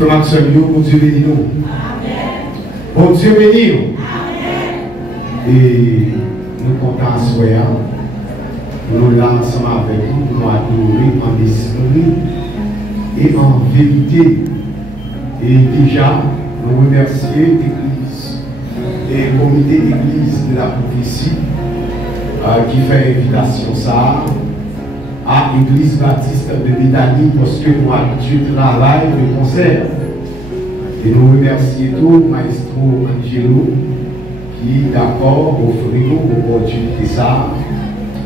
Frère Maxime, bon Dieu béni nous. Bon Dieu béni nous. Et nous comptons à soir. Nous là ensemble avec vous, nous adorer en esprit et en vérité. Et déjà, nous remercions l'Église et le comité d'Église de la prophétie qui fait invitation ça à l'Église baptiste de Béthanie parce que nous avons du travail de concert. Et nous remercions tout Maestro Angelo qui est d'accord offrir nous l'opportunité ça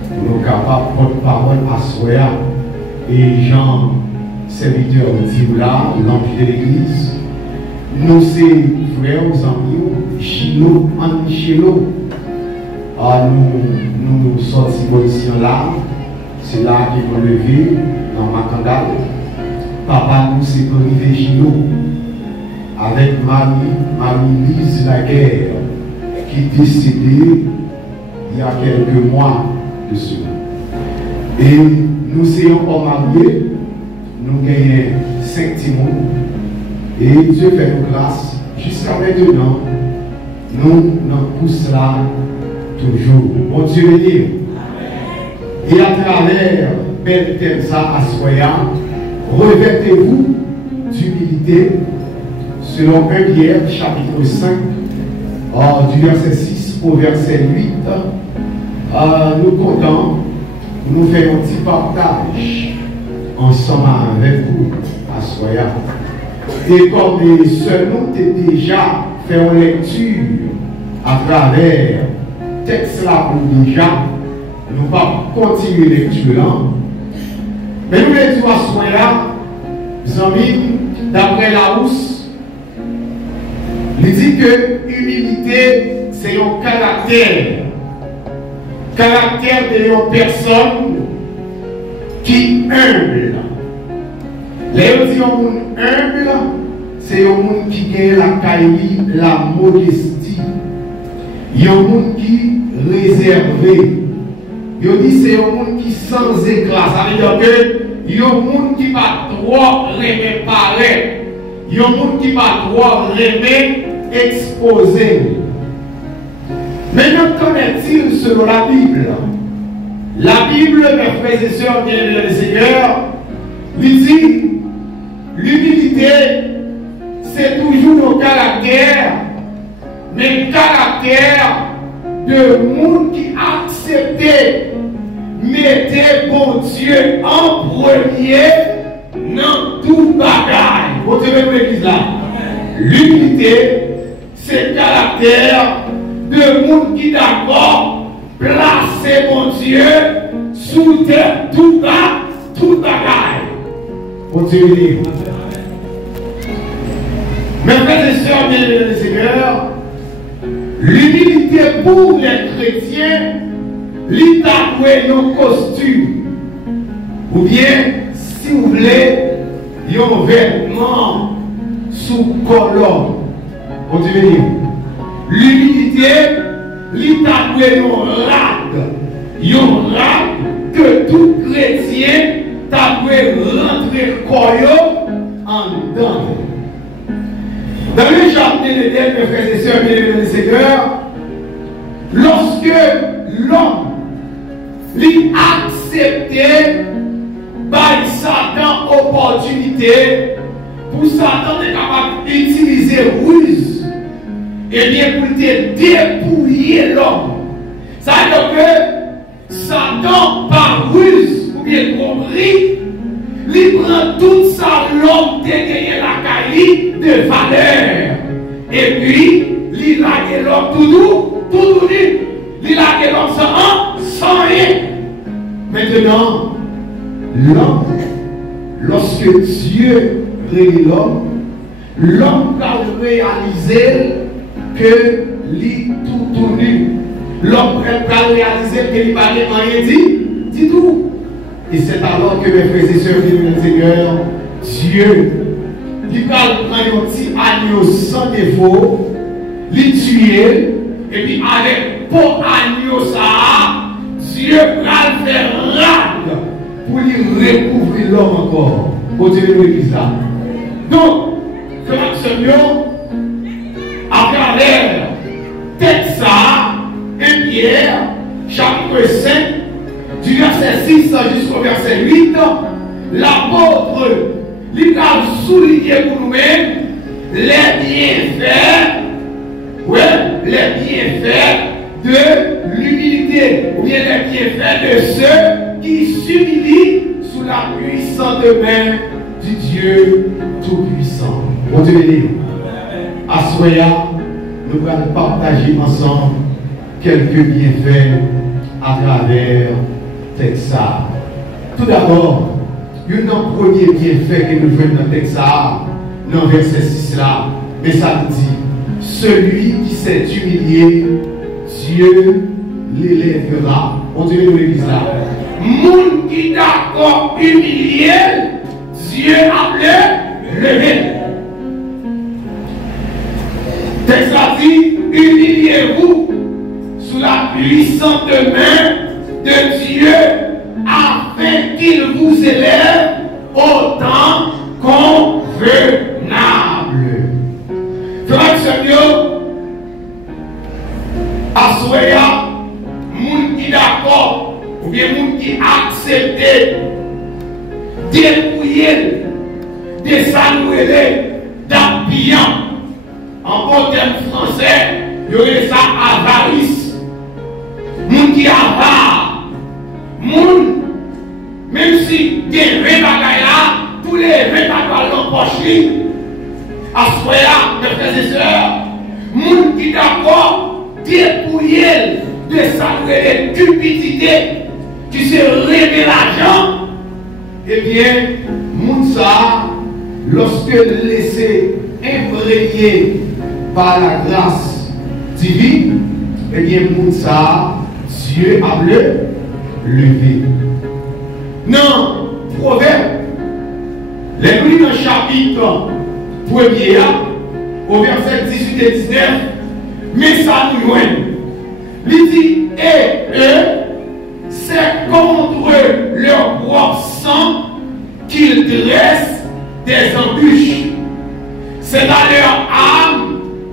pour nous capables de prendre parole à soi. Et Jean, serviteur de là, l'ange de l'Église, nous c'est frères, amis, Gino, Angelo. Nous sortons ici là, c'est là qu'ils vont lever dans ma candale. Papa, nous c'est arrivé Gino, avec Marie-Lise Laguerre, qui est décédée il y a quelques mois de cela. Et nous sommes mariés, nous gagnons 5 timons, et Dieu fait nous grâce. Jusqu'à maintenant, nous poussons là toujours. Bon Dieu béni. Et à travers bel thème ça à Soya, revêtez-vous d'humilité selon 1 Pierre chapitre 5 du verset 6 au verset 8. Nous comptons, nous faisons un petit partage ensemble avec vous à Soya. Et comme seulement tu déjà fait une lecture à travers texte là pour déjà, nous pas continuer la lecture là. Mais nous les dire à Soya, amis, d'après la housse, il dit que l'humilité c'est un caractère de une personne qui humble. Les gens qui sont humble, c'est un monde qui gagne la qualité, la modestie. Il y a un monde qui réservé. Il dit c'est un monde qui sans éclat. Ça veut dire que il y a un monde qui va trop aimer parler. Il y a un monde qui va trop aimer exposer. Maintenant, qu'en est-il selon la Bible? La Bible, mes frères et sœurs, bien le Seigneur, lui dit l'humilité, c'est toujours le caractère, mais le caractère de monde qui acceptait, mettait bon Dieu en premier dans tout bagaille. Vous avez l'église là. L'humilité, c'est le caractère de monde qui d'accord placer mon Dieu sous terre tout bagaille. Continuez. Mes frères et sœurs, bien les Seigneur, l'humilité pour les chrétiens, l'itacoué nos costumes, ou bien, si vous voulez, un vêtement sous colonne. Continuez. L'humilité, l'itacoué nos rad que tout chrétien t'a rentrer koyo en dedans. Dans le jardin d'Éden, mes frères et sœurs, bien les Seigneur, lorsque l'homme lui acceptait par Satan opportunité pour Satan est capable d'utiliser ruse, et bien pour te dépouiller l'homme. Ça veut dire que Satan par ruse ou bien tromperie, il prend toute sa l'homme de gagner la qualité de valeur. Et puis, il lâche l'homme tout dit. Il lâche l'homme sans rien. Maintenant, l'homme, lorsque Dieu crée l'homme va réaliser que il tout nu. L'homme va réaliser qu'il va rien dit tout. Et c'est alors que mes frères et sœurs, bien Seigneur, Dieu, il va prendre un petit agneau sans défaut, le tuer, et puis avec pour agneau ça, Dieu va le faire rade pour lui recouvrir l'homme encore. Continuez l'église là. Donc, fractionnement à travers texte ça, 1 Pierre, chapitre 5, du verset 6 jusqu'au verset 8, l'apôtre lui a souligné pour nous-mêmes les bienfaits, les bienfaits de l'humilité, ou bien les bienfaits de ceux qui s'humilient sous la puissante main du Dieu Tout-Puissant. Bon Dieu béni. À Soya, nous allons partager ensemble quelques bienfaits à travers Texas. Tout d'abord, il y a un premier bienfait que nous voyons dans Texas, dans verset 6 là, mais ça nous dit, celui qui s'est humilié, Dieu l'élèvera. On dirait dans l'église là. Moun qui d'accord humilié, Dieu a levé. Texte dit, humiliez-vous sous la puissante main de Dieu afin qu'il vous élève au temps convenable. Frère Seigneur, Assoya, moun qui d'accord, ou bien moun qui accepte, dépouiller, désannouer, d'appuillant. En bon terme français, il y aurait ça avarice. Moun qui avare. Moun, même si il y a 20 bagailles là, tous les 20 bagailles l'empochent. À ce moment-là, mes frères et sœurs, moun qui d'accord, dépouiller de sa cupidité, qui se rêve l'argent, eh bien, moun ça, lorsque laissé imprégné par la grâce divine, eh bien, moun ça, Dieu a levé. Non, Proverbe, les livres dans le chapitre 1er, au verset 18 et 19, mais ça nous joint. Il dit, et eux, c'est contre leur propre sang qu'ils dressent des embûches. C'est dans leur âme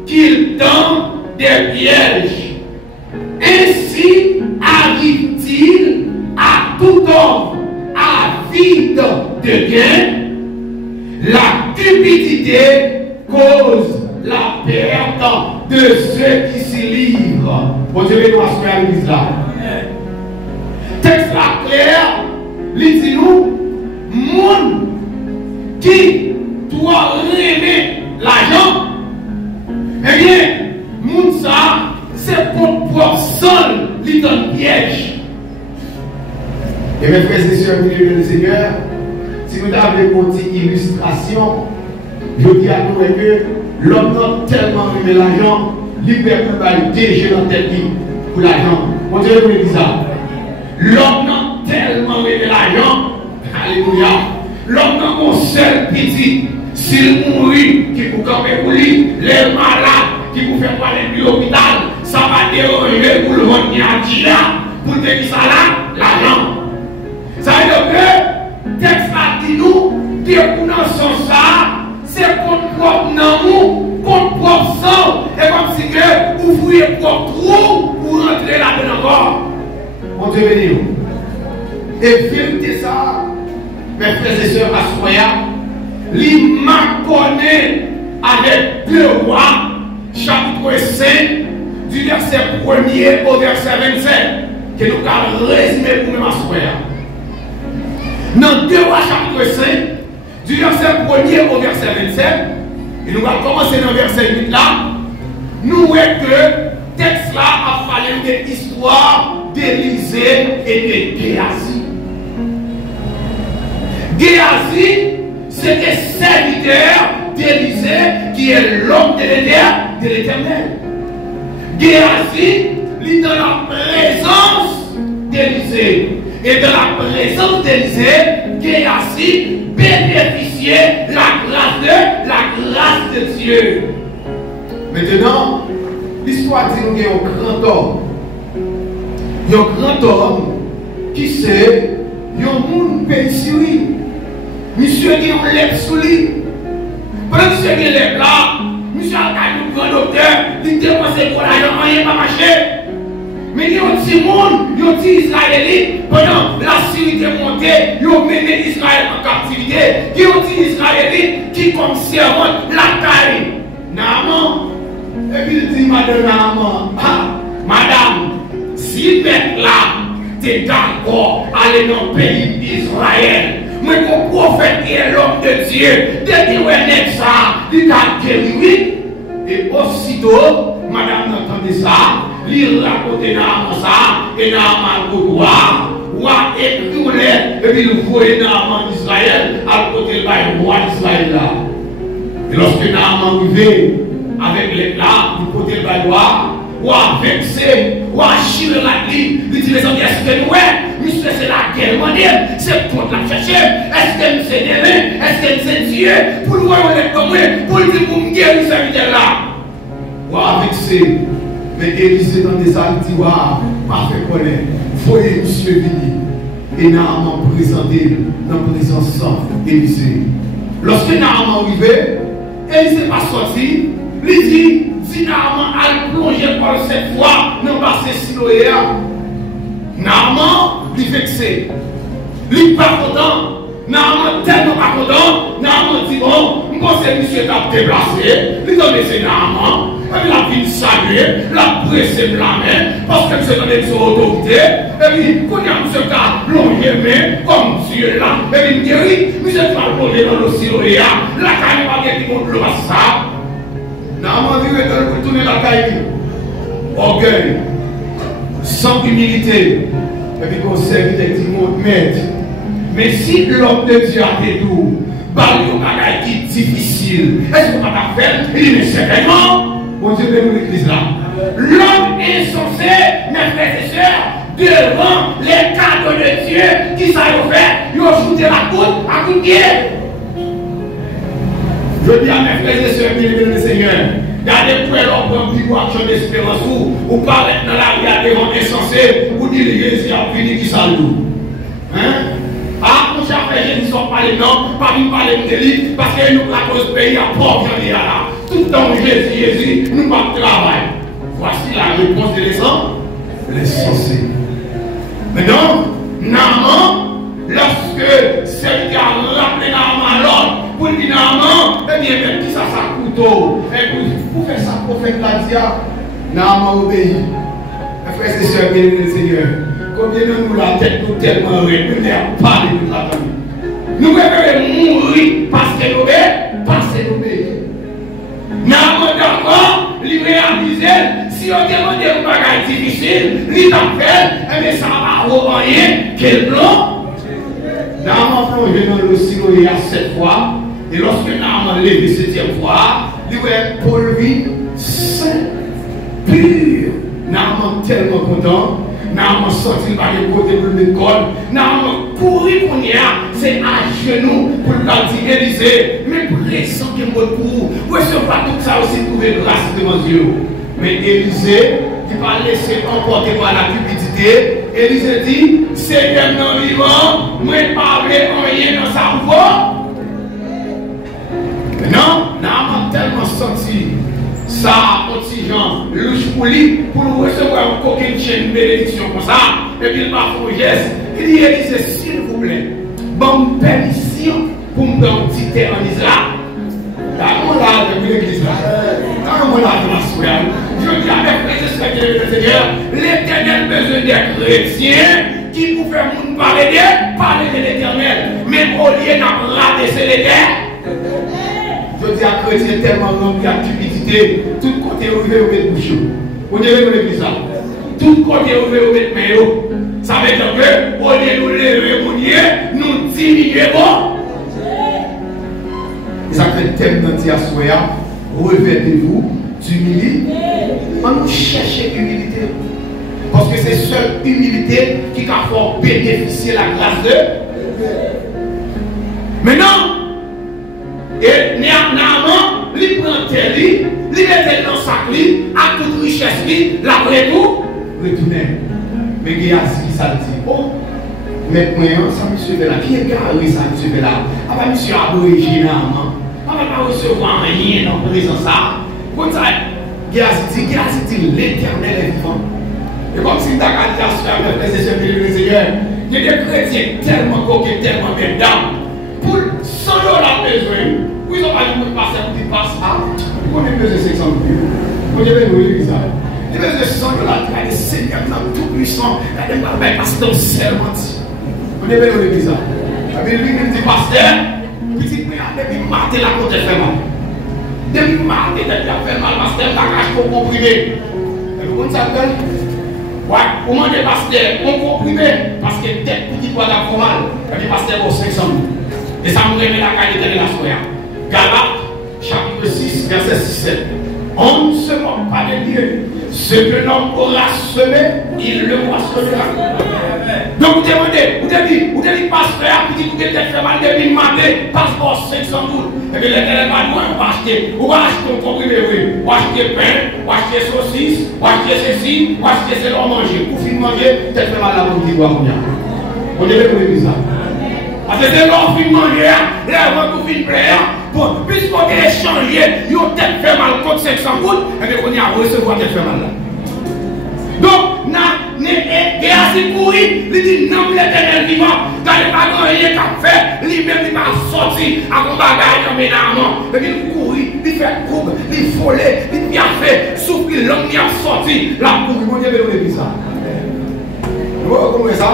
qu'ils tendent des pièges. Ainsi arrive-t-il à tout homme avide de gain. La cupidité cause la perte de ceux qui s'y livrent. Bon Dieu, nous assurer à l'église là. Texte là clair, il dit nous, monde qui doit aimer l'argent, eh bien, monde ça, c'est pour propre seul, il donne piège. Et mes frères et sœurs, bénis le Seigneur, si vous avez une illustration, je dis à nous que l'homme n'a tellement aimé l'argent, il peut pas déjà dans tête pour l'argent. On dirait que vous dites ça. L'homme n'a tellement aimé l'argent, alléluia. L'homme n'a qu'un seul petit, s'il mourit, qui peut camper pour lui, les malades, qui peut faire parler de l'hôpital, ça va déranger pour le vendre à Dina, pour te dire ça là, l'argent. Ça veut dire que, texte a dit nous, que pour nous son ça, c'est contre propre amour, contre propre sang, et comme si que vous voulez propre trou pour rentrer là-dedans encore. On Dieu béni. Et vérité ça, mes frères et sœurs, à Soya, il m'a connu avec 2 Rois, chapitre 5, du verset 1er au verset 27, que nous allons résumer pour nous à Soya. Dans 2 Rois, chapitre 5, du verset 1er au verset 27, et nous allons commencer dans le verset 8 là, nous voyons que le texte là a parlé de l'histoire d'Élisée et de Géasi. Géasi, c'était serviteur d'Élisée qui est l'homme de l'Éternel. Géasi, il est dans la présence d'Élisée. Et dans la présence d'Élisée, Géasi bénéficiait la grâce de Dieu. Maintenant, l'histoire dit qu'il y a un grand homme. Il y a un grand homme qui sait, il y a un monde pays sur lui. Monsieur qui est un lèvre sous lui. Pendant monsieur qui est là, monsieur a un grand docteur, il dépense pour l'argent, rien pas marché. Mais il y a un petit monde, il y a un petit Israélite, pendant la Syrie est montée, ils ont mené Israël en captivité. Il y a un petit Israélite qui, comme servante, la taille. Naaman, et puis il dit, madame Naaman, madame, si mec là, t'es d'accord, aller dans le pays d'Israël. Mais mon prophète qui est l'homme de Dieu, dès qu'il est ça, il a guéri. Et aussitôt, madame n'entendait ça, il racontait Naaman ça, et Naaman au roi écrit une lettre, et puis il voyait Naaman d'Israël, à côté du roi d'Israël là. Et lorsque Naaman arrivait avec les là, du côté du roi vexé, roi chiré la ligne, il dit les amis, est-ce que nous, monsieur, c'est la guerre mondiale, c'est pour la chercher, est-ce que nous c'est demain, est-ce que nous c'est Dieu, pour le voir honnête comme moi, pour le dire pour me guérir ce là. Roi vexé, mais Élisée dans des salles dit, roi, pas fait connaître, voyez monsieur venu, et Naaman présenté dans la présence d'Élisée. Lorsque Naaman arrivait, Élisée pas sorti, il dit, si Naaman a plongé par cette fois, non pas c'est Siloé. Naaman, il vexé. Il n'est pas content. Naaman tellement pas content. Naaman dit, bon, je pense que monsieur t'a déplacé. Il donne c'est Naaman. Il a vu saluer, la pressé la main, parce que monsieur donne son autorité. Et puis, quand il y a monsieur qui a plongé main, comme Dieu là, et puis il guérit, monsieur qui va plonger dans le Siloé. La caille va bien qui monte le ça. Naaman dit pour tourner la taille. Orgueil, sans humilité, et puis qu'on serviteur dit maître. Mais si l'homme de Dieu a des doux, il y a un bagage qui est difficile. Est-ce qu'on va pas faire? Il dit, mais certainement, bon Dieu de l'église là. L'homme est censé, mes frères et sœurs, devant les cadres de Dieu qui savent faire, ils ont shooté la côte à coup de pied. Je dis à mes frères et sœurs, bien-aimés du Seigneur, gardez pour l'homme qui voit action d'espérance ou paraître dans la vie devant insensé, ou dire Jésus a fini qui salue. Hein? Ah, mon cher frère, je dis, parler non, pas nous parler de délit, parce que nous, la cause pays à pauvre, j'en ai là. Tout le temps, Jésus, nous pas de travail. Voici la réponse de l'essentiel. Maintenant, Naaman, lorsque celui qui a rappelé Naaman à l'ordre, pour lui dire Naaman, eh bien, même qui ça, ça couteau. Et pour faire ça, prophète l'a dit, Naaman obéit. Mes frères et sœurs, bien le Seigneur, combien de nous la tête nous tellement raide, nous n'avons pas de nous la famille. Nous préférons mourir parce que nous obéissons, parce que nous obéissons. Naaman d'accord, il réalise, si on demande un bagage difficile, il t'appelle, et bien ça va pas rien, quel plan? Naaman plongé dans le Siloé à 7 fois, et lorsque Naaman levé 7e fois, il est pour lui saint, pur. Naaman tellement content, Naaman sorti par les côtés pour le col, Naaman courir pour y c'est à genoux pour le dire Élisée, mais présent que moi pour recevoir tout ça aussi trouver grâce devant Dieu. Mais Élisée, qui va laisser emporter par la cupidité, Élisée dit, Seigneur non vivant, moi parler rien dans sa voix. Non, Naaman tellement senti ça, petit Jean, louche pour lui, pour nous recevoir aucune chaîne de bénédiction comme ça, et puis il m'a fait un geste. Il dit, Élisée, s'il vous plaît, bonne permission pour me donner un petit terre en Israël. Là, on l'a de l'église là. Là, on l'a de ma soeur. Je dis à mes frères et sœurs, Seigneur, l'Éternel besoin des chrétiens qui pour faire mon parler de l'Éternel. Même au lieu d'en rater les terres. Je dis à chrétien tellement rempli d'activité, tout côté ouvert au mettre bouchon. On est dans l'église là. Tout côté ouvert au mettre maillot. Ça veut dire que au lieu de nous lever mon Dieu, nous diminuons. Ça fait thème dans Tia Soya, revêtez-vous d'humilité. On nous cherche humilité. Parce que c'est seule humilité qui va faire bénéficier la grâce de. Maintenant, et Naaman, il prend terre, il met dans sa clé, à toute richesse, l'après tout, retourner. Mais il y a ce qui ça dit. Oh, mais moi, ça me suit là. Qui est carré ça me suit là? Ah, bah, monsieur aborigine Naaman. Ah, bah, monsieur recevoir rien dans la présence. Comme ça, Géasi dit l'éternel est vivant. Et comme si tu as dit à ce frère, mes frères et sœurs, le Seigneur, il y a des chrétiens tellement coquets, tellement bien d'âme. Pour 100 $ besoin, où ils ont pas dit pour passer, pour dire passe à, on a besoin de 500 000. On a besoin de l'église. Il y a besoin de 100 $, il y a des seigneurs tout puissants, il y a des malades, parce que c'est serment. On a besoin de l'église. Mais lui, il dit pasteur, petit peu, depuis matin, la côte fait mal. Depuis matin, il a fait mal, pasteur, il a caché pour comprimer. Et vous comprenez ça? Ouais, au moins des pasteurs, on comprimé, parce que tête petit poids d'avoir mal, et les pasteurs ont 500 000. Et ça me remet la qualité de la soirée. Galates, chapitre 6, verset 6-7. On ne se moque pas de Dieu. Ce que l'homme aura semé, il le moissonnera. Donc vous demandez, vous dites, pasteur, vous dites que vous êtes fait mal depuis le matin, passeport 500 gouttes. Et puis l'éternel va nous acheter. Vous va acheter un comprimé, oui. Vous achetez pain, vous achetez saucisse, vous achetez ceci, vous achetez cela, vous manger. Vous finissez manger, vous êtes fait mal là pour vous dire combien. On devait vous dire ça. Parce que c'est l'on finit manger, là, on finit plaire. Bon, puisqu'on a échangé, ils ont peut-être fait mal contre 500 gouttes, et bien on y a recevoir peut-être fait mal là. Donc, Géasi courir, il dit non, l'éternel vivant, dans les pas rien qu'à faire, lui-même il va sortir à mon bagage en ménagement. Et puis il courir, il fait coupe, il voler, il bien fait, souffrir l'homme, il a sorti, la coupe, mon Dieu, il dit ça. Vous comprenez ça?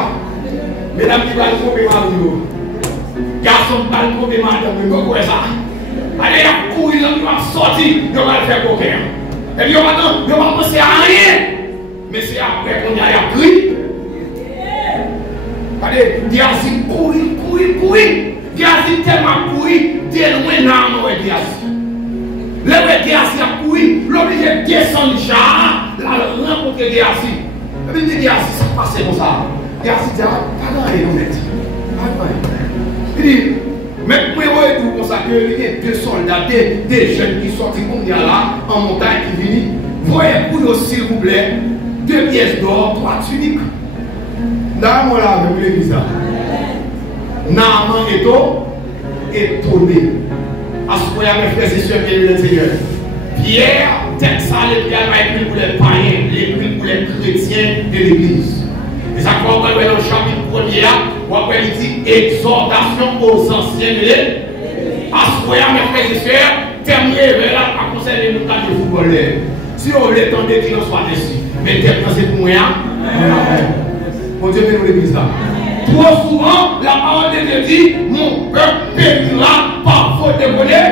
Mesdames qui vont trouver ma vie, garçons qui vont trouver ma vie, vous comprenez ça? Allez, il a couru, il va sortir, il va le faire coquin. Et puis il va penser à rien. Mais c'est après qu'on y a appris. Allez, Géasi courir. Géasi tellement courir, t'es loin dans le Géasi. Le Géasi a couru, l'obligé de descendre char, la rencontrer Géasi. Et puis il dit Géasi, ça passe comme ça. Géasi dit, pas grand rien, honnête. Il dit, mais moi, je vous consacre, il y a deux soldats, des jeunes qui sortent comme il y a là, en montagne qui viennent. Voyez pour nous, s'il vous plaît, 2 pièces d'or, 3 tuniques. Dans mon là, vous l'église. Naaman est étonné. À ce point, mes frères et sœurs, bien le Seigneur. Pierre, tête ça, les Pierre va écrire pour les païens, l'écrit pour les chrétiens de l'église. Et ça, quand on va dans le chapitre 1er, on va dire exhortation aux anciens de l'église. À ce point, mes frères et sœurs, terminé là, à conserver le cas de footballeur. Si on veut attendre qu'il en soit ainsi, mais c'est pour moi. Mon Dieu, nous l'église là. Trop souvent, la parole de Dieu dit mon peuple périra par faute de bonheur.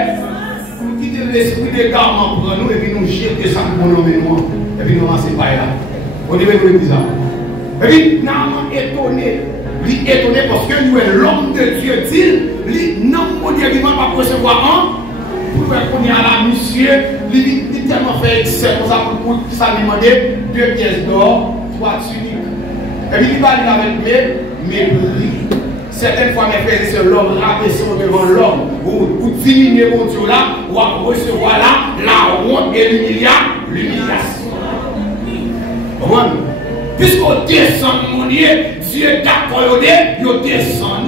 Nous quittons l'esprit des garments pour nous et puis nous jeter ça pour nous nommer nous. Et puis nous lancer par là. Mon Dieu, nous l'église là. Et puis, Naaman étonné. Il est étonné parce que nous, l'homme de Dieu, dit, non, mon Dieu, il ne va pas recevoir un. Pour faire qu'on y a là, monsieur, il est tellement fait excès pour ça, pour ça lui demander 2 pièces d'or, 3 tuniques. Et puis il va lui avec mépris. Certaines fois, mes frères et sœurs, l'homme rabaisse devant l'homme, ou diminuer mon Dieu là, ou à recevoir là, la honte et l'humiliation. Puisqu'on descend, mon Dieu, Dieu d'accord, il descend.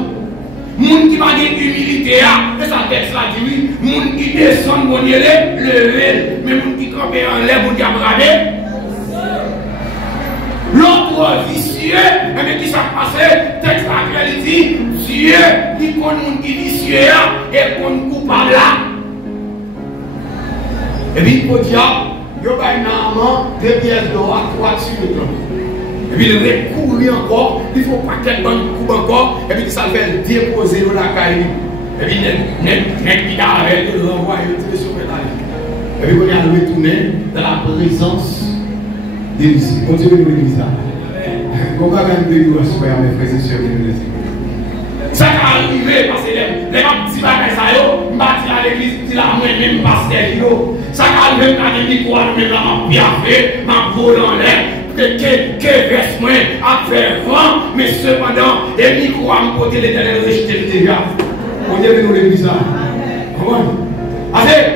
Moun qui va gagner humilité, et ça texte là dit oui, moun qui descend, mon Dieu, levé, mais moun qui campe en l'air, moun qui a bravé. L'autre vicieux, mais qui s'est passé, texte là, il dit, Dieu, dit qu'on moun qui vicieux, et qu'on coupable là. Et puis, pour dire, il y a un 2 pièces d'or à 3 tuniques. Et puis il recouvre encore, il faut pas qu'elle donne coupe encore, et puis ça fait déposer dans la caille. Et puis il y a avec le renvoi et le tiré sur le métal. Et puis on est retourné dans la présence de l'Église. Continuez de l'Église. Comment même de nous assurer mes frères et sœurs de l'Église. Ça va arriver parce que les petits bagages, je vais à l'église, je vais moi-même pasteur. Ça va arriver quand je dis quoi, je vais m'appiaffer, je vais en l'air. Que verse moi à faire vent, mais cependant, et micro à me côté l'éternel rejeté le dégât. On est venu l'église là.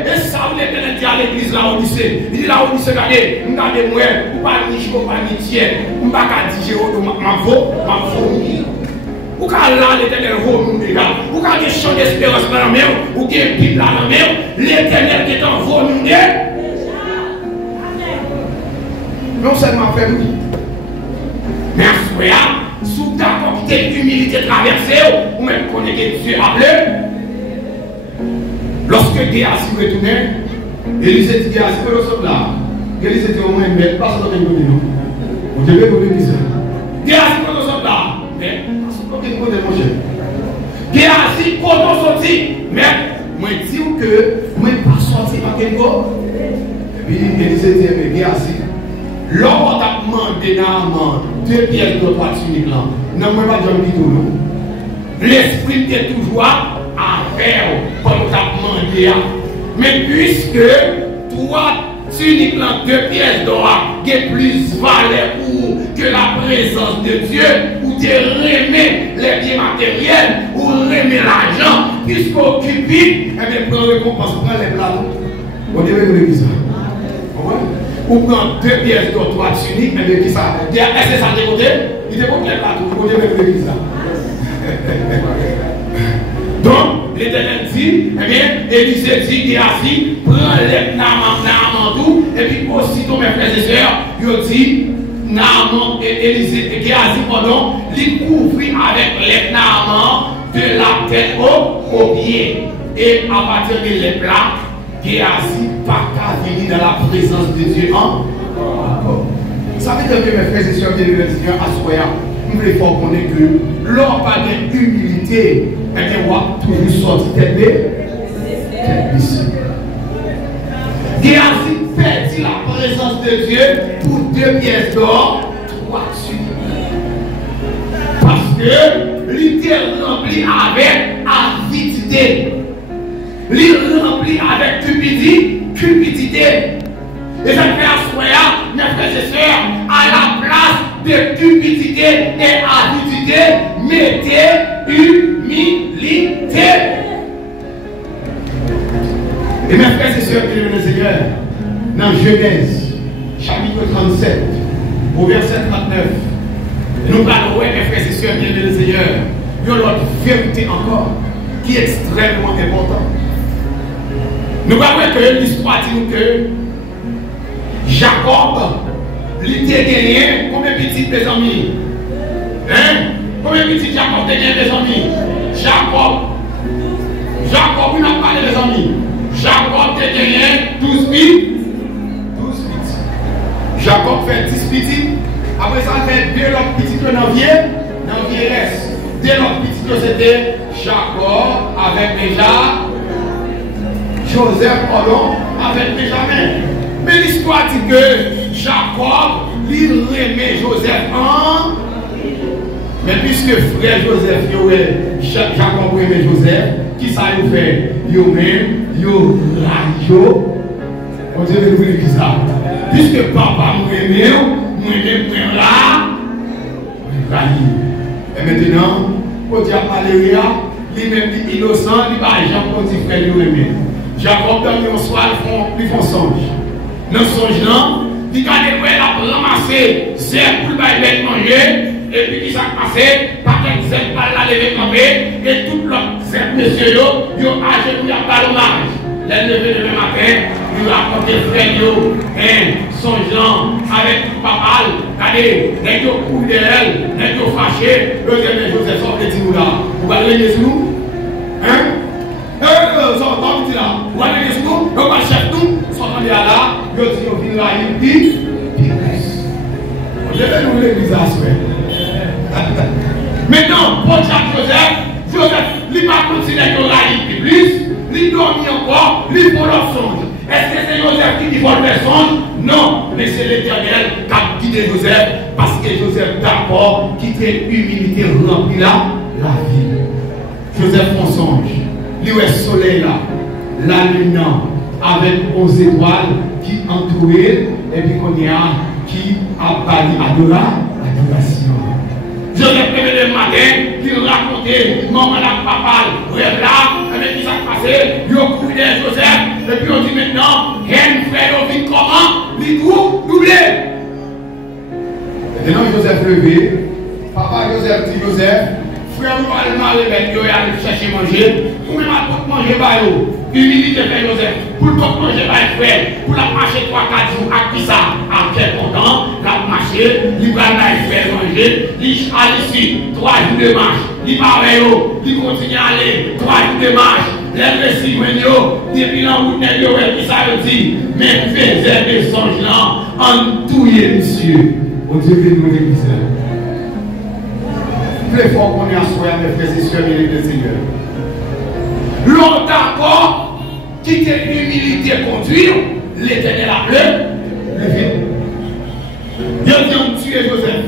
Et ça, l'éternel dit à l'église là, on dit, il dit là, on dit, regardez, regardez-moi, ou pas ni chaud, pas ni tiers, ou pas qu'à dire, ma fourmi. Ou qu'à là, l'éternel vaut nous dégâts, ou qu'à des champs d'espérance dans la mer, ou qu'il y a une pipe là dans la mer, l'éternel seulement fait oui. Mais à ce moment-là, sous ta quantité d'humilité traversée, ou même qu'on est que Dieu appelé, lorsque Géasi retournait, Élisée dit Géasi, que nous sommes là. Élisée dit au moins, mais pas sur le même côté, non. Vous devez vous le dire. Géasi, que nous sommes là. Mais, pas sur le même côté, mon cher. Géasi, quand on sortit, mais, moi, je dis que, moi, pas sorti par quel go. Et puis, Élisée dit, mais Géasi, l'homme t'a demandé dans 2 pièces de droite unique là. Non, moi, pas de tout, non. L'esprit est toujours à faire comme t'a demandé. Mais puisque toi, unique là, 2 pièces d'or, qui est plus valeur que la présence de Dieu, ou de remettre les biens matériels, ou remettre l'argent, puisqu'occupe, et bien, prends récompense, prends les plateaux. On devait vous dire ça. Ou prend 2 pièces d'or, 3 uniques, et bien, qui ça? Est-ce que ça te côté? Il te compte les plateaux, vous devez vous dire ça. Donc, l'Éternel dit, eh bien, Élisée dit, Géasi, prends les Naaman tout, et puis aussitôt mes frères et sœurs, il dit, Naaman et Élisée, Géasi, pardon, les couvrit avec les Naaman de la tête au pied. Et à partir de les plats, Géasi pas qu'à venir dans la présence de Dieu encore. Ça veut dire que mes frères et sœurs, bien Seigneur, à soya, nous voulons faire connaître que l'homme pas d'humilité, et bien, on va toujours sortir tête baissée. Géasi perdit la présence de Dieu pour 2 pièces d'or, 3 uniques. Parce que l'idée rempli avec avidité. L'idée rempli avec cupidité. Et ça fait à soya, mes frères et sœurs, à la place de cupidité et avidité, mettez humilité. Et mes frères et sœurs, bien le Seigneur, dans Genèse, chapitre 37, au verset 39, nous parlons, mes frères et sœurs, bien le Seigneur, il y a l'autre vérité encore, qui est extrêmement importante. Nous parlons que l'histoire dit nous que Jacob, il était gagné, combien de petits mes amis? Hein? Combien de petits Jacob a gagné mes amis? Jacob, il n'a pas les amis. Jacob a gagné 12 petits. Jacob fait 10 petits. Après ça, il fait 2 autres petits dans la vieillesse. 2 autres petits, c'était Jacob avec déjà Joseph, pardon, avec Benjamin. Mais l'histoire dit que Jacob, il remet Joseph en. Mais puisque frère Joseph, Jacob remet Joseph, qui ça il fait? Il même, il radio. On dit que vous ça. Puisque papa me remet, moi-même là, et maintenant, on dit à Valéria, lui-même dit innocent, il va Jean pour dire frère il remet. Jacob, dans le soir, ils font songe. Dans le songe, non, il a ramassé zèbre pour le manger, et puis il s'est passé, par contre, zèbre pas là, levé camper, et tout l'autre zèbre, monsieur, ils ont acheté à l'hommage. Les levé le matin, ils ont apporté frère, songeant avec papa, regardez, les gens courent de elle, les gens fâchés, eux, les Joseph, sont petits nous là. Vous allez les nous? Hein? Vous allez les nous? Vous allez chef nous? Sont là, vous dites, vous venez là, il dit, je vais nous l'église à souhait. Maintenant, pour Joseph, il va continuer de la plus, il dormit encore, il faut leur songe. Est-ce que c'est Joseph qui dit votre songe? Non, mais c'est l'Éternel qui a guidé Joseph, parce que Joseph d'abord quittait humilité remplie la vie. Joseph mon songe, lui est soleil là, la lune avec 11 étoiles qui entouraient, et puis qu'on y a qui a parlé adoration. Joseph le matin, il racontait, maman la papa, rêve là, avec qui ça passé, il a couru de Joseph, et puis on dit maintenant, un frère, on vit comment? Il dit doublé. Maintenant Joseph levé, papa Joseph dit Joseph, frère, nous allons aller chercher manger, ou même à tout manger par eux. Humilité fait Joseph, pour tout manger par frère, pour la marcher 3-4 jours, à qui ça? À quel content, la marcher, il va faire manger, il a ici 3 jours de marche, il va il continue à aller 3 jours de marche, les récits, depuis la route, qui ça veut dire, mais faisait des songes là, en touillé, monsieur. On Dieu que nous l'église. Très fort qu'on est à soi, mes frères et sœurs, et les Seigneur. L'autre d'accord, qui était l'humilité conduire, l'Éternel a levé. Il a dit on tuer Joseph.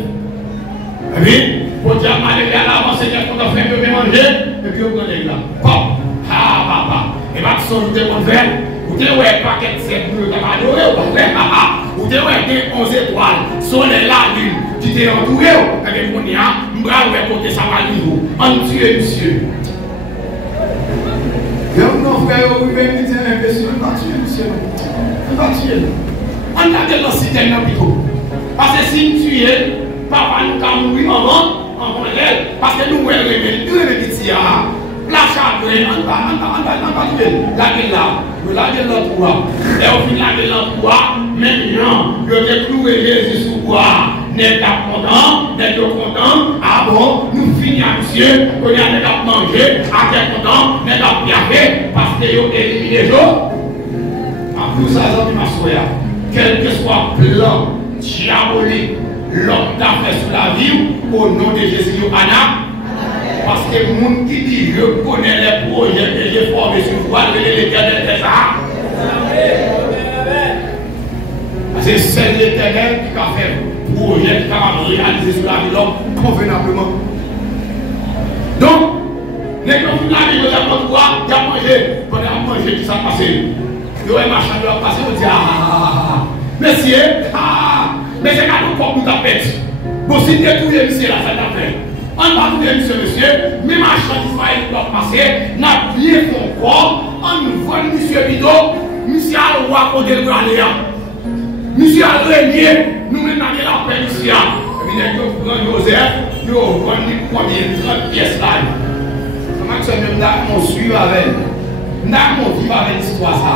Oui, pour dire mal à l'avance, c'est qu'on a fait un peu manger, et puis on prend les gars. Pop, ah, papa. Et bien, si on était bon faire, vous devez avoir un paquet de 7 bleus, vous devez adorer, vous devez avoir 11 étoiles, soleil, la lune, qui t'est entouré, et bien, on y a, on va côté ça va niveau. On tue, monsieur. Donc, nos frères, vous pouvez me dire, monsieur, on va tuer, monsieur. On va tuer. On a de l'oxygène dans le pico. Parce que si nous tuons, papa nous a mouru en réel. Parce que nous, nous sommes petits. La chagrin, on va tuer. La gueule là, nous la gueule dans le bois. Et au final, la gueule dans le bois, maintenant, je vais clouer Jésus sous bois. N'est pas content, n'est pas content. Ah bon, nous finissons, monsieur, qu'on a pas mangé, à quel content, n'est pas bien parce que vous avez éliminé les gens. En plus, ça, c'est ma soeur. Quel que soit le plan diabolique, l'homme t'a fait sur la vie, au nom de Jésus, Anna. Parce que les gens qui disent, je connais les projets que j'ai formés sur vous, l'Éternel fait ça. C'est seul l'Éternel qui a fait le projet qui a réalisé sur la vie de l'homme convenablement. Donc, les gens qui ont dit, ils ont mangé, pendant à manger, qui s'est passé. Ils ont marché, ils ont passé, ils ont dit, ah, monsieur, ah, mais c'est quand nous sommes pour tapette. Bon, si tu es tout le monsieur, là, ça t'a fait. On va tout le monsieur, mais ma chance, il doit passer, n'a bien fait corps, on voit monsieur Bido, monsieur a le roi pour le aller. Monsieur a régné, nous mettons la paix ici. Et puis, nous prenons Joseph, nous prenons les premières 30 pièces là. Comment tu même là, on suit avec. Nous avons vécu avec l'histoire ça.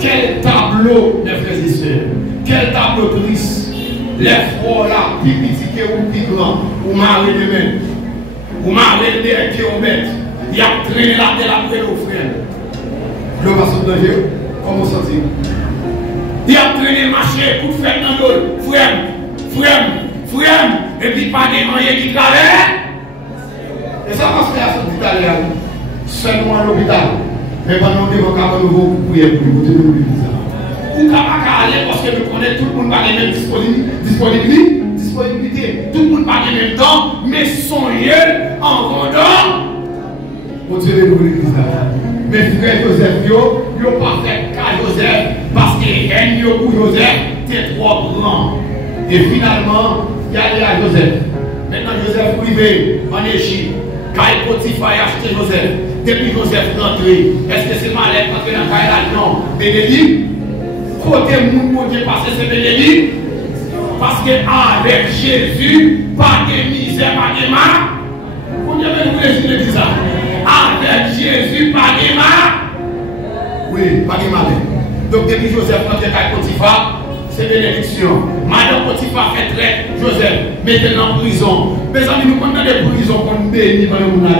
Quel tableau, mes frères et sœurs. Quel tableau triste. Les frères là, plus petits que ou plus grands, ou marrer les mains, ou marrer les pieds au bête. Il a traîné la tête après nos frères. Le vaisseau de Dieu, comment ça dit? Il a traîné le marché pour faire un dos, frère, et puis pas des moyens qui travaillent. Et ça passe à ce hôpital là, seulement à l'hôpital. Mais pendant que vous avez nouveau pour prier pour vous, vous avez ça. Vous n'avez pas aller parce que vous connaissez tout le monde pas les mêmes disponibilité. Tout le monde pas les mêmes temps, mais songez en vendant. Vous devez nous l'église là. Mais frère Joseph, il n'a pas fait qu'à Joseph parce qu'il règne pour Joseph, c'est trop grand. Et finalement, il y a à Joseph. Maintenant, Joseph privé en Égypte. Quand Potiphar a acheté Joseph, depuis Joseph rentré, est-ce que c'est malin rentré dans le Kaïla? Non. Bénédicte, côté mon Dieu passé, c'est bénédicte. Parce qu'avec Jésus, pas de misère, pas de mal. On dirait que vous voulez dire ça. Avec Jésus, pas de mal. Oui, pas de mal. Donc, depuis Joseph rentré dans Potiphar, c'est bénédiction. Madame Potiphar fait traite Joseph, mettez-le en prison. Mes amis, nous prenons des prisons qu'on bénit pendant le monde.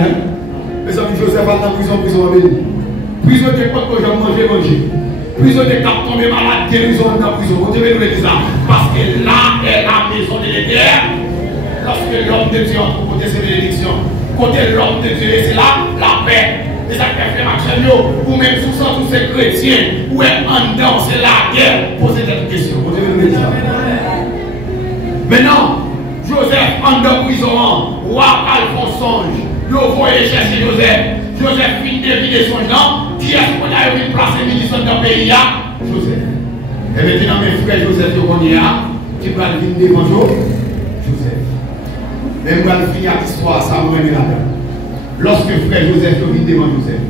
Mes amis, Joseph va dans la prison béni. Prison de quoi que j'ai mangé. Prison de cap tombé malade, guérison dans la prison. Vous devez nous le dire ça. Parce que là est la maison de l'Éternel. Lorsque l'homme de Dieu entre côté ses bénédictions, côté l'homme de Dieu, c'est là la paix. Et ça fait Maximio, ou même sous ça, tous ces chrétiens, ou en dedans, c'est la guerre. Posez des questions. Vous devez nous le dire ça. Maintenant, Joseph, en de prison, roi Alphonse songe. Vous voyez chercher Joseph. Joseph finit de vider son nom. Qui est-ce qu'on a eu une place ministre dans le pays? Joseph. Et maintenant, mes frères, Joseph, qui va venir devant Joseph. Même quand on finit l'histoire, ça me remet là-dedans. Lorsque frère Joseph vient devant Joseph,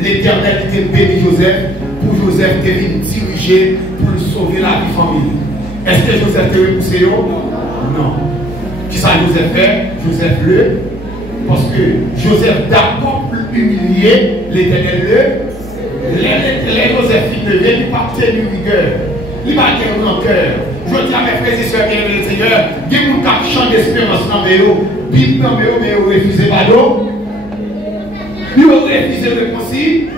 l'Éternel était béni Joseph pour Joseph qui vient diriger pour sauver la vie famille. Est-ce que Joseph te repoussé? Non. Qui ça Joseph fait? Joseph le. Parce que Joseph d'accord pour humilier l'Éternel le. Les Joseph il ne vient pas tenir rigueur. Il va tenir rancœur. Je dis à mes frères et sœurs, bien-aimés, Seigneur, il y a un champ d'espérance dans mes yeux, puis dans mes yeux, mais vous refusez pas d'eau. Vous refusez le réconcile.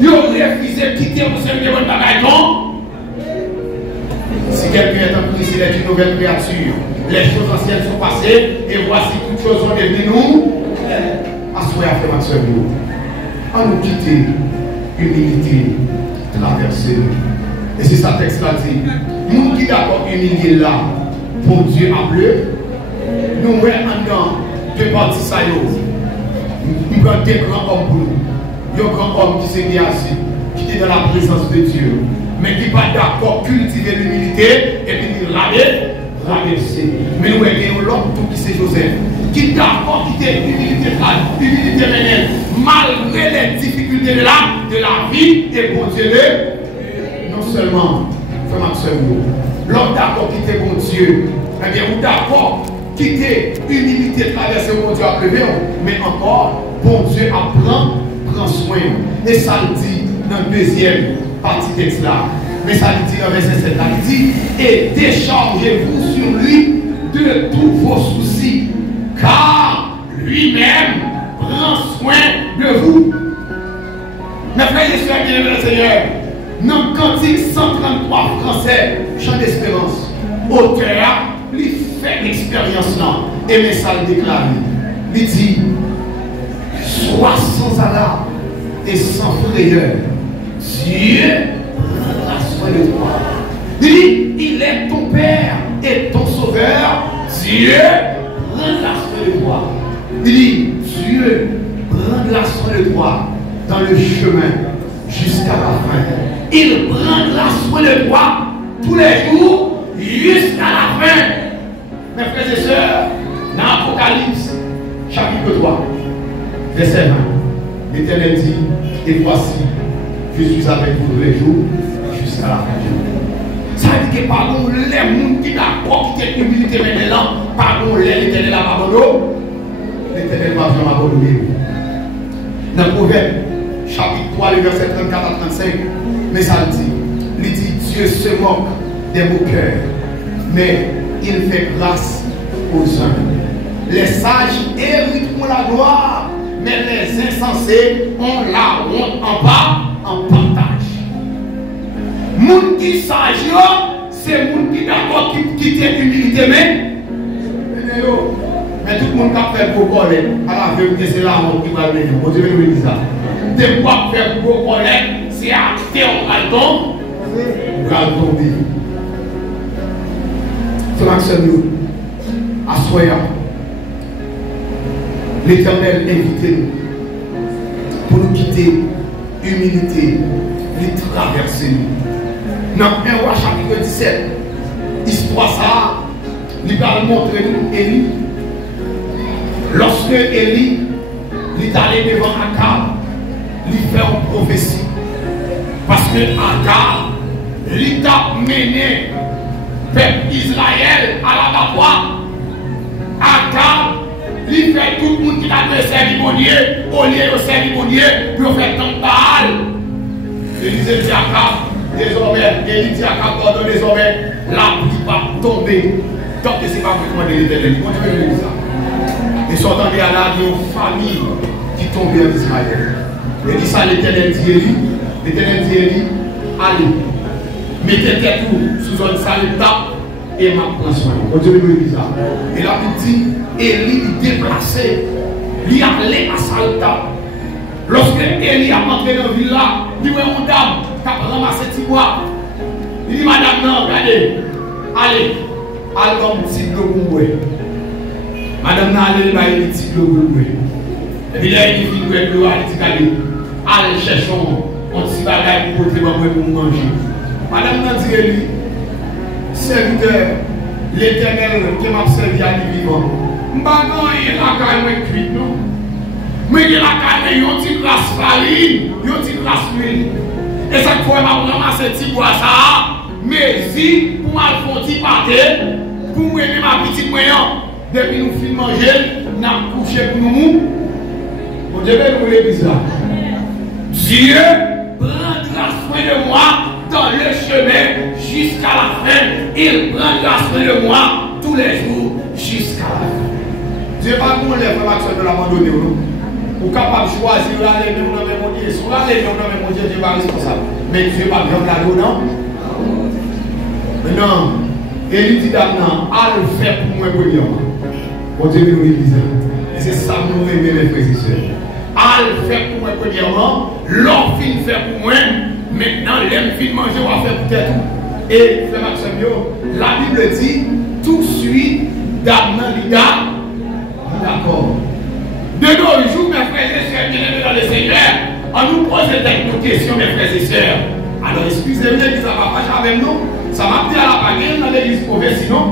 Vous refusez de quitter vos serviteurs de bagaille, non? Si quelqu'un est en Christ, il est une nouvelle créature. Les choses anciennes sont passées, et voici toutes choses sont devenues nous. Assoyez frère Maxwell. On nous quitter humilité, traverser. Et c'est ça texte là dit. Nous qui d'accord humilié là, pour Dieu a bleu, nous mettons en dedans deux parties ça. Nous prenons des grands hommes pour nous. Il y a un grand homme qui s'est mis assis, qui est dans la présence de Dieu, mais qui n'est pas d'accord cultiver l'humilité et puis il rabaisser. Mais nous avons l'autre tout qui c'est Joseph, qui est d'accord quitter l'humilité réelle, malgré les difficultés de la vie, et pour Dieu, non seulement, frère Maxwell, l'homme d'accord quitter pour Dieu, eh bien, ou d'accord quitter l'humilité traverser pour Dieu à lever, mais encore, bon Dieu apprend. Soin. Et ça le dit dans la deuxième partie de texte là. Mais ça le dit dans le verset 7 là. Il dit, et déchargez-vous sur lui de tous vos soucis, car lui-même prend soin de vous. Mes frères et sœurs, bien-aimés le Seigneur, dans le cantique 133 français, chant d'espérance, auteur, lui fait l'expérience là. Et mais ça le déclare. Il dit, sois sans alarme et sans frayeur. Dieu prendra soin de toi. Il dit, il est ton Père et ton Sauveur. Dieu prendra soin de toi. Il dit, Dieu prendra soin de toi dans le chemin jusqu'à la fin. Il prendra soin de toi tous les jours jusqu'à la fin. Mes frères et sœurs, dans l'Apocalypse, chapitre 3. Verset 20, l'Éternel dit, et voici, je suis avec vous tous les jours, jusqu'à la fin du monde. Ça veut dire que pardon, les gens qui d'accord, qui ont humilité maintenant, pardon, l'Éternel a abandonné, l'Éternel va jamais abandonner. Dans le Proverbe, chapitre 3, le verset 34 à 35, mais ça le dit, il dit, Dieu se moque des moqueurs, mais il fait grâce aux hommes. Les sages hériteront la gloire, mais les insensés ont la honte en bas, en partage. Moun qui sage, c'est moun qui d'accord qui quitte l'humilité, mais tout le monde qui fait pour coller, à la vérité, c'est la honte qui va venir. Vous devez nous dire ça. De quoi faire pour coller, c'est acté en galton, galton dit. C'est l'action nous, assoyons. L'Éternel invite-nous pour nous quitter humilité, les traverser. Dans 1 Roi chapitre 17, histoire ça, il va montrer nous Élie. Lorsque Élie est allé devant Akab, il fait une prophétie. Parce que Akab, il a mené le peuple Israël à l'abattoir. Akab, il fait tout le monde qui a fait cérémonier, au lieu de cérémonier, pour faire tant Baal. Élisée dit à Akab, désormais, Élie dit à Akab, pardon, désormais, la pluie va tomber. Tant que ce n'est pas vraiment de l'Éternel. Continuez de dire ça. Et sortant de là, il y a une famille qui tombe en Israël. Et dit ça, l'Éternel dit Élie, l'Éternel dit Élie, allez, mettez tête sous une salle tape et m'a prend soin. Continuez de dire ça. Et là, il dit, Élie déplacé, il allait à Salta. Lorsque Élie a entré dans la ville là, il voit une dame qui a ramassé petit bois. Il dit, madame, non, regardez, allez, allez comme petit bleu pour moi. Madame, non, allez, il dit petit bleu pour moi. Et puis là, il dit, il dit, allez, cherchons un petit bagage pour porter pour manger. Madame, non, dit Élie, serviteur, l'Éternel qui m'a servi à lui vivant. Bagan il la caille cuite non. Mais il la caille yon ti glace farine, yon ti glace huile. Et ça fois m'a ramasser petit bois ça, mais si pour mal font ti pâté, pour moi ma petite moyen, depuis nous fin manger, n'a couché pour nous. On devait nous les bizarre. Dieu prendra soin de moi dans le chemin jusqu'à la fin. Il prendra soin de moi tous les jours jusqu'à la fin. Dieu pas qu'on lève l'action de l'abandonner. Ou capable de choisir l'aller même dans mon Dieu. Si vous allez même dans mon Dieu, Dieu pas responsable. Mais Dieu pas bien la non. Maintenant, il dit d'abord, à le faire pour moi premièrement. Pour Dieu nous l'église. C'est ça que nous aimons les frères et sœurs. À le faire pour moi premièrement, l'homme fin faire pour moi. Maintenant, l'aime fin manger, on va faire peut-être tout. Et frère Maxime, la Bible dit tout de suite d'abord l'ida. D'accord. De nos jours, mes frères et sœurs, bien-aimés dans le Seigneur, on nous pose des questions, mes frères et sœurs. Alors, excusez-moi, l'église va pas avec nous. Ça m'a dit à la baguette dans l'église province, sinon,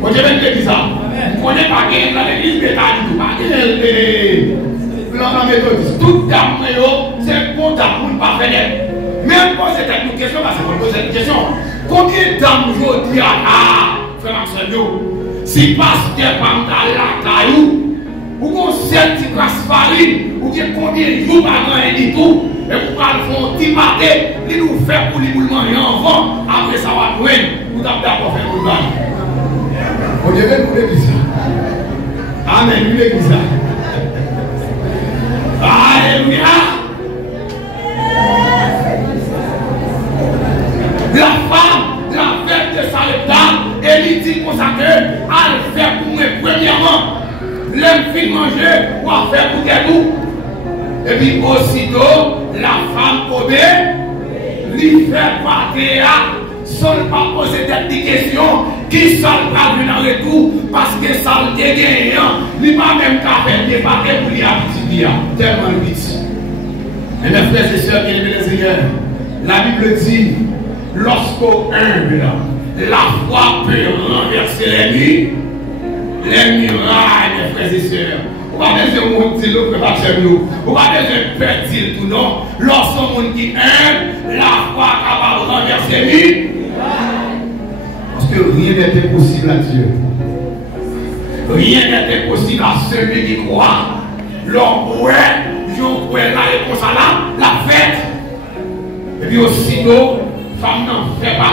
quand je vais l'église, vous connaissez pas dans l'église métallique, pas dans méthodiste. Tout dame, c'est pour dame, pour pas faire. Même poser cette question, parce qu'on pose cette question. Combien d'âmes aujourd'hui frère Maxime, si pasteur par la caillou, ou qu'on sait qui classe farine, ou bien combien de jours par an et du tout, et vous parlez de petit matin, il nous fait pour les manger en vent, après ça va nous vous avez d'abord fait pour nous. On devait nous l'église. Amen, nous l'église. Alléluia. La femme, la fête de Sarepta, elle dit pour ça que, elle fait pour moi premièrement. L'aime fin manger ou à faire pour des goûts. Et puis aussitôt, la femme obéit, lui fait partir, sans pas poser des questions, qui seul pas vu dans le retour, parce que ça le gagnant, lui pas même qu'à faire débattre pour lui habituer, tellement vite. Et mes frères et sœurs, bien aimés les Seigneurs, la Bible dit, lorsqu'au humble, la foi peut renverser l'ennemi. Les murailles, mes frères et sœurs. Vous n'avez pas besoin de monter le préparation. Vous n'avez pas besoin de perdre tout non. Lorsqu'on dit un, la foi capable de renverser lui. Parce que rien n'était possible à Dieu. Rien n'était possible à celui qui croit. L'homme ouais, je crois la réponse à la fête. Et puis aussitôt, femme n'en fait pas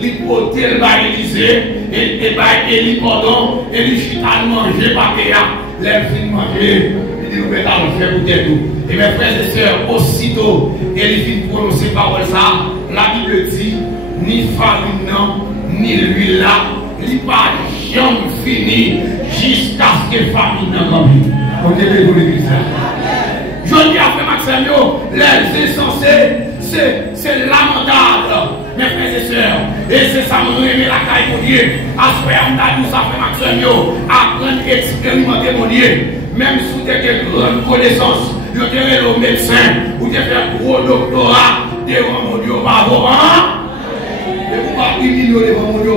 l'hypothèse va réaliser et lui pardon et lui chita manger par les filles manger il dit nous mettons le faire pour tout et mes frères et sœurs aussitôt et les filles prononcer parole ça la Bible dit ni farine ni l'huile là il pas jamais fini jusqu'à ce que famine n'a rempli on est pour l'église je dis à frère Maxime les insensés c'est lamentable, mes frères et sœurs. Et c'est ça, mon aimé la caille, mon Dieu. À ce moment on a tout ça, frère Maxime, apprendre à expérimenter, mon Dieu. Même si vous avez une grande connaissance, vous avez le médecin, vous avez un gros doctorat, devant mon Dieu, bravo, hein? Et vous ne pouvez pas devant mon Dieu,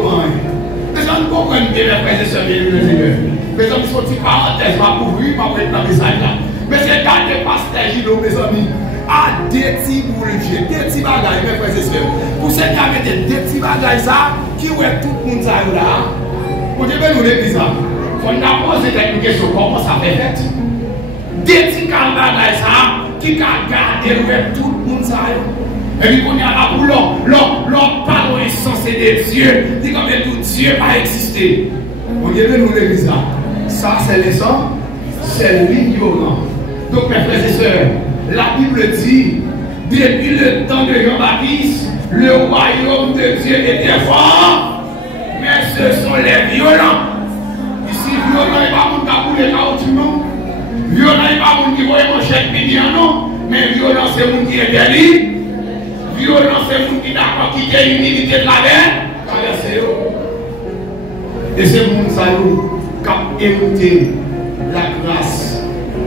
mais ça ne comprend pas, mes frères et sœurs, mes Seigneur. Mais ça, c'est une petite parenthèse, ma couvrir, ma prête dans le message là. Mais c'est quand les pasteurs, mes amis. À des petits boulettes, des petits bagages, mes frères et sœurs. Pour ceux qui ont des petits bagages, ça, qui ouais tout le monde ça là. Pour dire que nous l'église, il faut nous poser des questions comment ça fait fait. Des petits bagages, ça, qui gardent tout le monde ça. Et puis qu'on y a là pour l'homme parole est censé de Dieu, dit comme tout Dieu pas existé. Pour dire que nous l'église, ça c'est le sang, c'est l'ignorant. Donc mes frères et sœurs, la Bible dit, depuis le temps de Jean-Baptiste, le royaume de Dieu était fort, mais ce sont les violents. Ici, violent n'est pas mon tabou de caoutchouc, non. Violent n'est pas mon qui voit mon chèque pédiant, non. Mais violent, c'est mon qui est délit. Violent, c'est mon qui n'a pas quitté l'humilité de la mer. Et c'est mon salut qui a écouté la grâce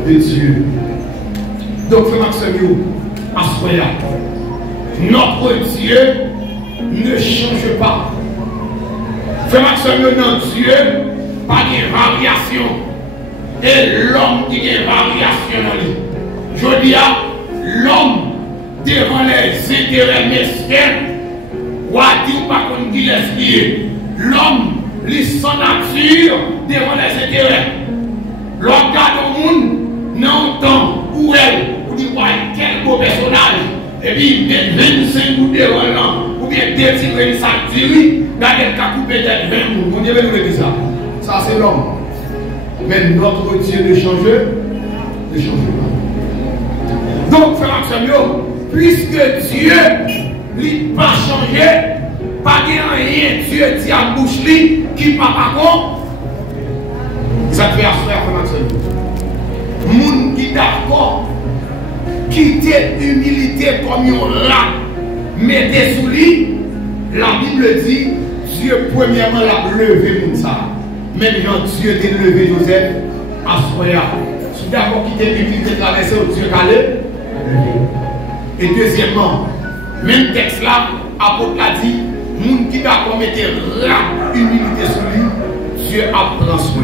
de Dieu. Donc, frère Maxime, assoya. Notre Dieu ne change pas. Frère Maxime, notre Dieu, pas de variation. Et l'homme qui a une variation dans lui. Je dis à l'homme, devant les intérêts mesquins, ou à dire pas qu'on dit l'esprit. L'homme, sans nature, devant les intérêts. L'homme garde au monde, n'entend où elle, ou dit, quel beau personnage, et puis il met 25 ou devant l'an, ou bien deux petits grains de sac du riz, regardez le cas coupé d'être 20 moules. Mon Dieu veut nous dire ça. Ça, c'est l'homme. Mais notre Dieu ne change pas. Donc, frère Maxime, puisque Dieu n'a pas changé, pas rien, Dieu dit à bouche qui ne pas bon, ça fait à frère Maxime. Moun qui d'accord, quitter l'humilité comme un là, mettez sous lui, la Bible dit, Dieu premièrement l'a levé pour ça. Même quand Dieu t'a levé Joseph, à Soya. Si d'accord quitter l'humilité traverser au Dieu calé. Et deuxièmement, même texte là, apôtre l'a dit, moun qui d'accord mettre la humilité sur lui, Dieu apprend soin.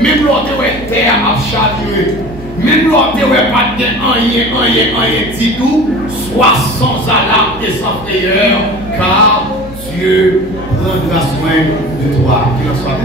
Même l'autre terre a chaviré. Même l'autre pas de rien dit tout, soit sans alarme et sans prière, car Dieu prendra soin de toi. Qu'il en soit